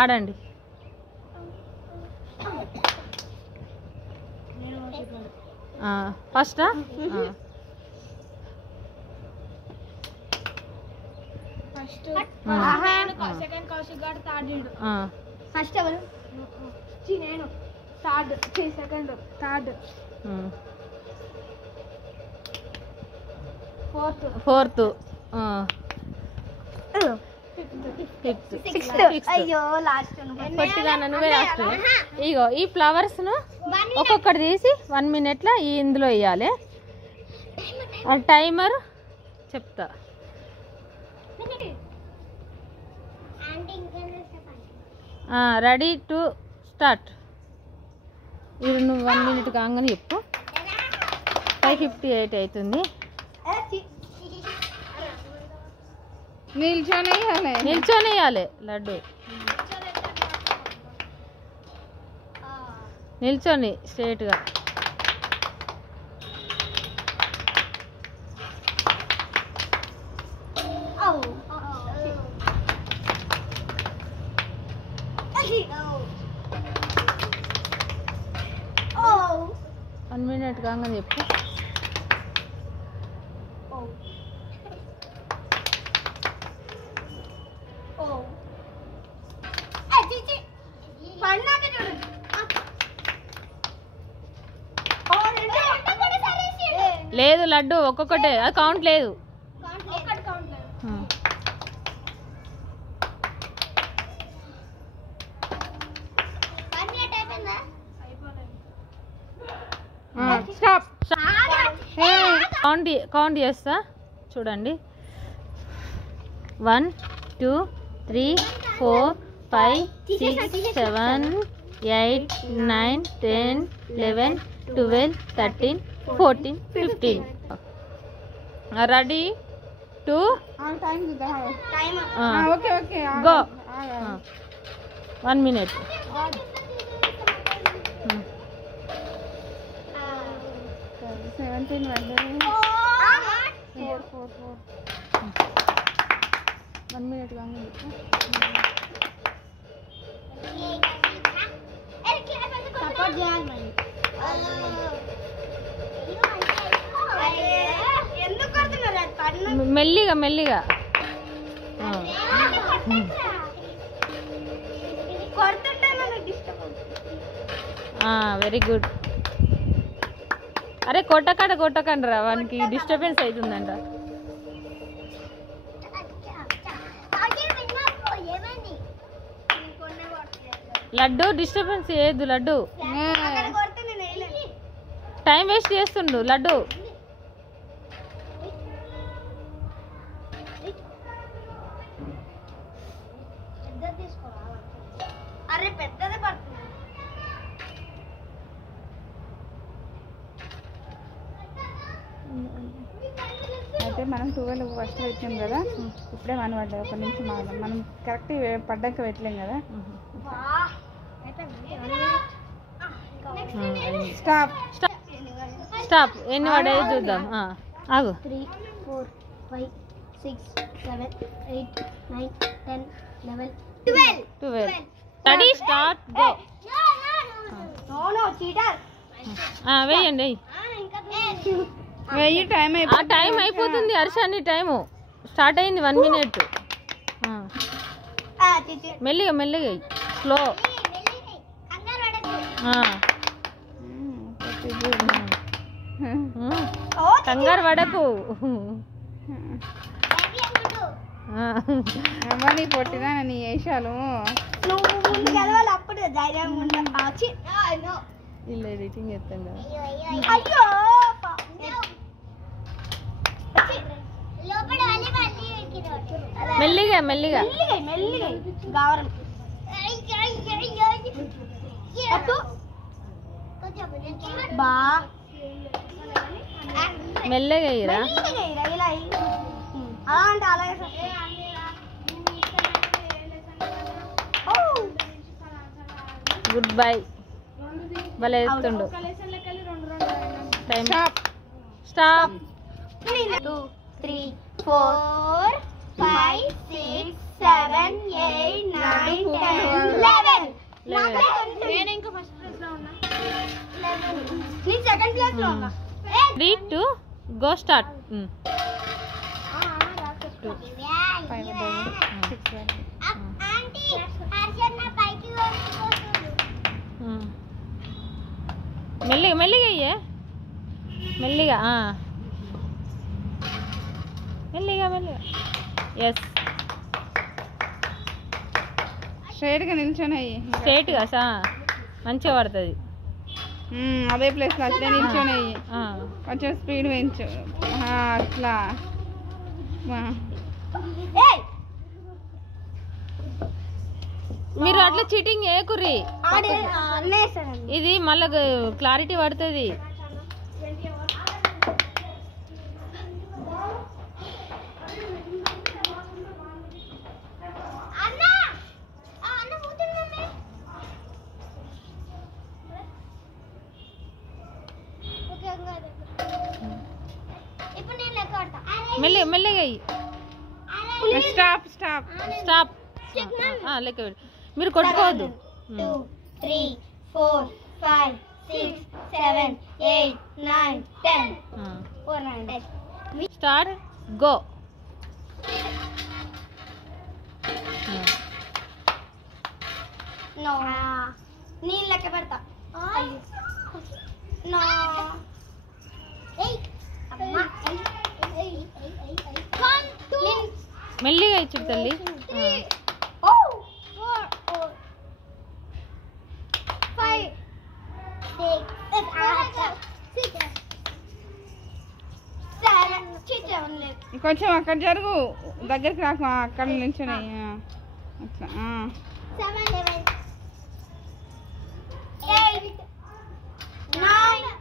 ఆడండి. ఫస్టా? ఫస్ట్ ఎవరు? నేను. థర్డ్. సెకండ్. థర్డ్. ఫోర్త్. అయ్యో లాస్ట్. నువ్వే లాస్ట్. ఇగో ఈ ఫ్లవర్స్ ను ఒక్కొక్కటి తీసి 1 minute లో ఇందులో వేయాలి. టైమర్ చెప్తా. Ready to start. ఇది నువ్వు 1 minute కాగానే చెప్పు. 5:58 అవుతుంది. నిల్చొని వేయాలి లడ్డు. నిల్చొని స్ట్రైట్గా. వన్ మినిట్ కాగానే చెప్పు. లేదు లడ్డు ఒక్కొక్కటే, అది కౌంట్ లేదు. కౌంట్ చేస్తా చూడండి. 1 2 3 4 5 6 7 8 9 10 11 12 13 14 15. Ready to go. 1 minute. One minute మెల్లిగా మెల్లిగా. Very good. అరే కొట్టకండి రా, వానికి డిస్టర్బెన్స్ అవుతుందంట. లడ్డు డిస్టర్బెన్స్ చేయొద్దు లడ్డు. టైం వేస్ట్ చేస్తుండు లడ్డు. అయితే మనం 12 ఫస్ట్ పెట్టాం కదా, ఇప్పుడే 1 పడ్డాయి. 1 నిమిషం ఆగం, మనం కరెక్ట్ పడ్డాక పెట్టలేం కదా. స్టాప్. స్టాప్. ఎన్ని పడ్డాయో చూద్దాం. ఆగు. 3 4 5 6 7 8 9 10 11 12. Ready start go. వేయండి. టైం అయిపోతుంది హర్షాని. టైము స్టార్ట్ అయింది. 1 minute. మెల్లిగా మెల్లిగా స్లో. కంగారు పడకు. నీ పొట్టినా నీ వేషాలు. ఇలా ఎడిటింగ్ చేస్తాం కదా. మెల్లిగా మెల్లిగా మెల్లగా ఇరా. Good bye. భలే ఎత్తుండు. Time stop. 2 3 4 5 6 7 8 9 సెకండ్ ప్లేస్ లో ఉన్నా 3 2 గో స్టార్ట్ 5 6 ఆంటీ హర్షద్ నా పైకి వస్తుంది మెల్లిగా మెల్లిగా అయ్యే మెల్లిగా మెల్లిగా మెల్లిగా ఎస్ స్ట్రైట్గా నిల్చొని స్ట్రైట్గా మంచిగా పడుతుంది అదే ప్లేస్లో అట్లే నిల్చొని కొంచెం స్పీడ్ పెంచు అట్లా మీరు అట్లా చీటింగ్ చేయకుర్రి ఇది మళ్ళీ క్లారిటీ పడుతుంది మెల్లి మెల్లిగా స్టాప్ స్టాప్ స్టాప్ లెక్క మీరు కొట్టుకోవద్దు 2 3 4 5 6 7 8 9 10 4 9 స్టార్ట్ గో నో నేను లెక్క పెడతా నో మెల్లిగా ఇచ్చు తల్లి కొంచెం అక్కడ జరుగు దగ్గరికి రాకు అక్కడ నిల్చొని అట్లా 7 8 9